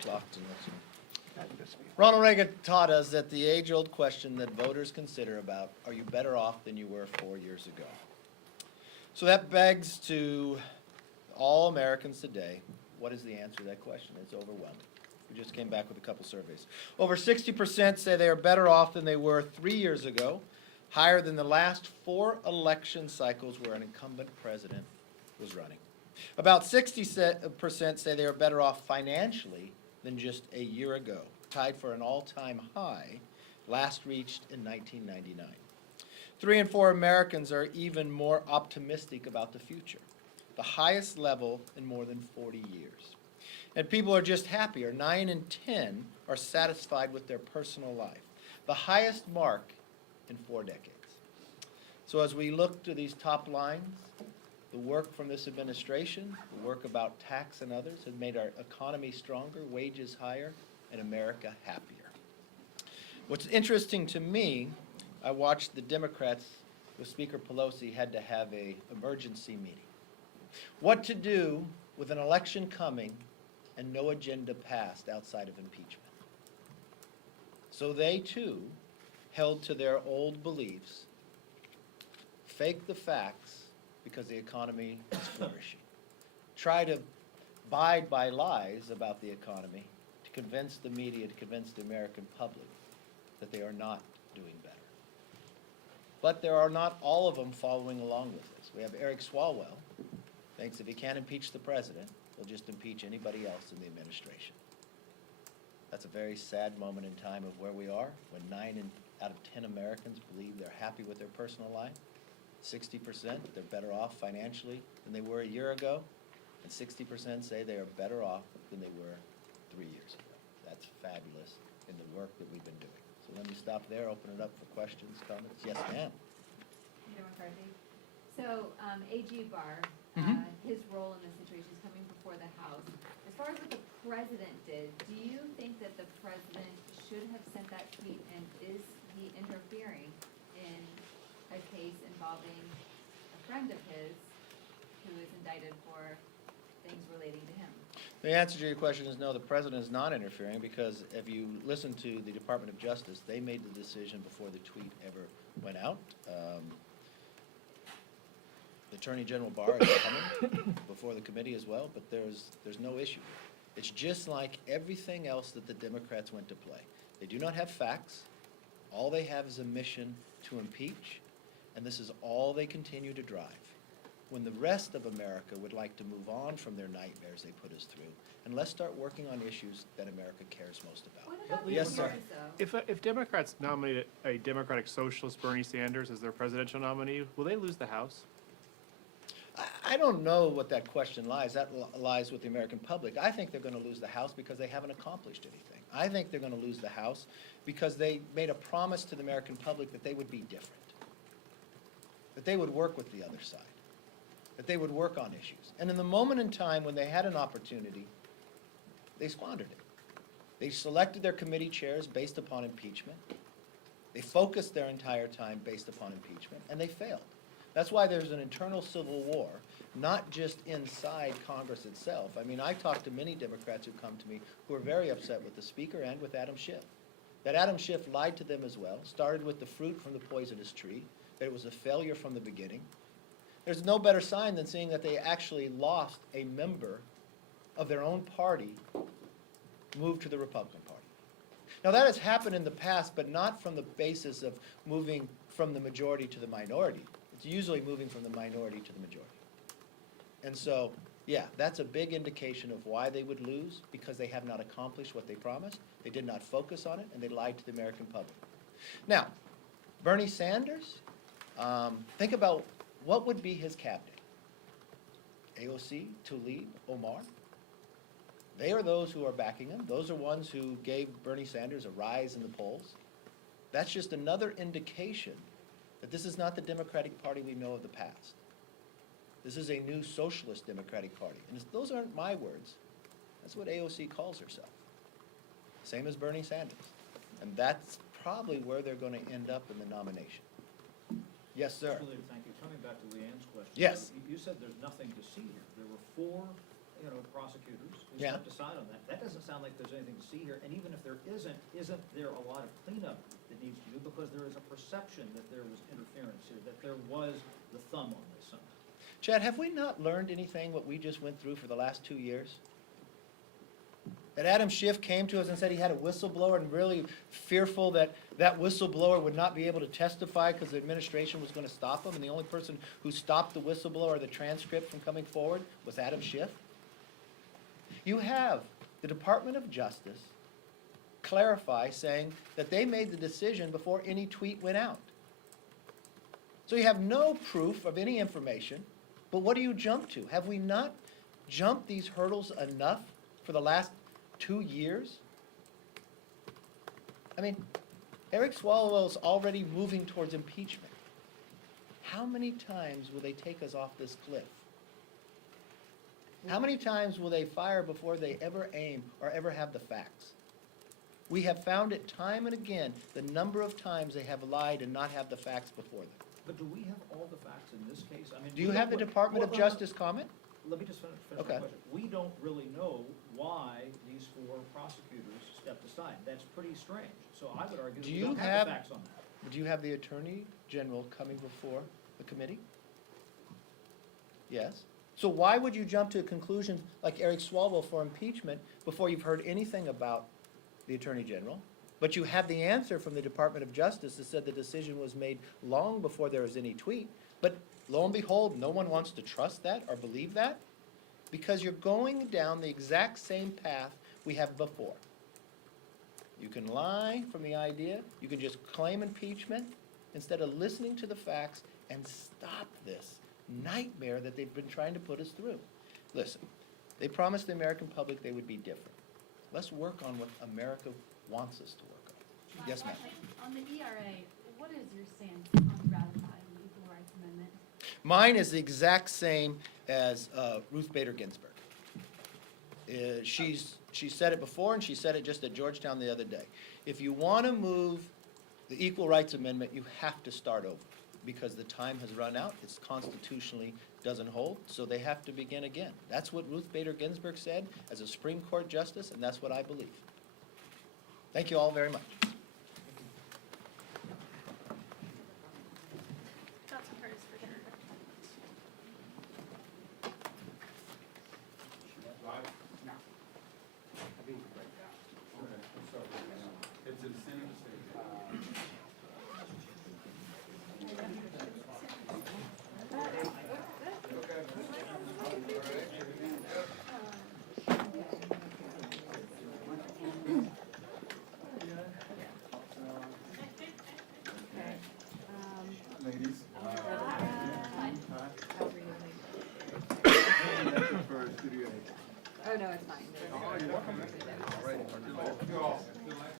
clocked in this one. Ronald Reagan taught us that the age-old question that voters consider about, are you better off than you were 4 years ago? So that begs to all Americans today, what is the answer to that question? It's overwhelming. We just came back with a couple surveys. Over 60% say they are better off than they were 3 years ago, higher than the last 4 election cycles where an incumbent president was running. About 60% say they are better off financially than just a year ago, tied for an all-time high last reached in 1999. 3 in 4 Americans are even more optimistic about the future, the highest level in more than 40 years. And people are just happier. 9 in 10 are satisfied with their personal life, the highest mark in 4 decades. So as we look to these top lines, the work from this administration, the work about tax and others, has made our economy stronger, wages higher, and America happier. What's interesting to me, I watched the Democrats with Speaker Pelosi had to have an emergency meeting. What to do with an election coming and no agenda passed outside of impeachment. So they too held to their old beliefs, faked the facts because the economy is flourishing. Try to abide by lies about the economy to convince the media, to convince the American public that they are not doing better. But there are not all of them following along with this. We have Eric Swalwell, thinks if he can't impeach the president, he'll just impeach anybody else in the administration. That's a very sad moment in time of where we are, when 9 out of 10 Americans believe they're happy with their personal life. 60% they're better off financially than they were a year ago, and 60% say they are better off than they were 3 years ago. That's fabulous in the work that we've been doing. So let me stop there, open it up for questions, comments. Yes, ma'am. Leader McCarthy. So AG Barr, his role in this situation is coming before the House. As far as what the president did, do you think that the president should have sent that tweet, and is he interfering in a case involving a friend of his who is indicted for things relating to him? The answer to your question is no, the president is not interfering, because if you listen to the Department of Justice, they made the decision before the tweet ever went out. The Attorney General Barr is coming before the committee as well, but there's no issue. It's just like everything else that the Democrats went to play. They do not have facts. All they have is a mission to impeach, and this is all they continue to drive. When the rest of America would like to move on from their nightmares they put us through, and let's start working on issues that America cares most about. What about the Yes, sir. awards, though? If Democrats nominate a Democratic Socialist, Bernie Sanders, as their presidential nominee, will they lose the House? I don't know what that question lies. That lies with the American public. I think they're going to lose the House because they haven't accomplished anything. I think they're going to lose the House because they made a promise to the American public that they would be different, that they would work with the other side, that they would work on issues. And in the moment in time when they had an opportunity, they squandered it. They selected their committee chairs based upon impeachment. They focused their entire time based upon impeachment, and they failed. That's why there's an internal civil war, not just inside Congress itself. I mean, I talked to many Democrats who come to me who are very upset with the Speaker and with Adam Schiff. That Adam Schiff lied to them as well, started with the fruit from the poisonous tree, that it was a failure from the beginning. There's no better sign than seeing that they actually lost a member of their own party, moved to the Republican Party. Now that has happened in the past, but not from the basis of moving from the majority to the minority. It's usually moving from the minority to the majority. And so, yeah, that's a big indication of why they would lose, because they have not accomplished what they promised. They did not focus on it, and they lied to the American public. Now, Bernie Sanders, think about what would be his cabinet. AOC, Tlaib, Omar. They are those who are backing him. Those are ones who gave Bernie Sanders a rise in the polls. That's just another indication that this is not the Democratic Party we know of the past. This is a new socialist Democratic Party. And those aren't my words. That's what AOC calls herself. Same as Bernie Sanders. And that's probably where they're going to end up in the nomination. Yes, sir. Thank you. Coming back to Leanne's question. Yes. You said there's nothing to see here. There were 4 prosecutors who Yeah. stepped aside on that. That doesn't sound like there's anything to see here, and even if there isn't there a lot of cleanup that needs to do, because there is a perception that there was interference here, that there was the thumb on this somehow. Chad, have we not learned anything what we just went through for the last 2 years? That Adam Schiff came to us and said he had a whistleblower and really fearful that that whistleblower would not be able to testify because the administration was going to stop him, and the only person who stopped the whistleblower or the transcript from coming forward was Adam Schiff? You have the Department of Justice clarify saying that they made the decision before any tweet went out. So you have no proof of any information, but what do you jump to? Have we not jumped these hurdles enough for the last 2 years? I mean, Eric Swalwell's already moving towards impeachment. How many times will they take us off this cliff? How many times will they fire before they ever aim or ever have the facts? We have found it time and again, the number of times they have lied and not have the facts before them. But do we have all the facts in this case? I mean, Do you we have the don't- Department of well, no, no. Justice comment? Let me just finish my Okay. question. We don't really know why these 4 prosecutors stepped aside. That's pretty strange. So I would argue that Do we you don't have have- the facts on that. Do you have the Attorney General coming before the committee? Yes. So why would you jump to a conclusion like Eric Swalwell for impeachment before you've heard anything about the Attorney General? But you have the answer from the Department of Justice that said the decision was made long before there was any tweet. But lo and behold, no one wants to trust that or believe that because you're going down the exact same path we have before. You can lie from the idea, you can just claim impeachment instead of listening to the facts and stop this nightmare that they've been trying to put us through. Listen, they promised the American public they would be different. Let's work on what America wants us to work on. Yes, ma'am. On the ERA, what is your stance on ratifying the Equal Rights Amendment? Mine is the exact same as Ruth Bader Ginsburg. She said it before, and she said it just at Georgetown the other day. If you want to move the Equal Rights Amendment, you have to start over, because the time has run out, it's constitutionally doesn't hold, so they have to begin again. That's what Ruth Bader Ginsburg said as a Supreme Court justice, and that's what I believe. Thank you all very much. That's a first for sure. It's in Senate State. Ladies. For Studio A. Oh, no, it's fine. Oh, you're welcome. All right.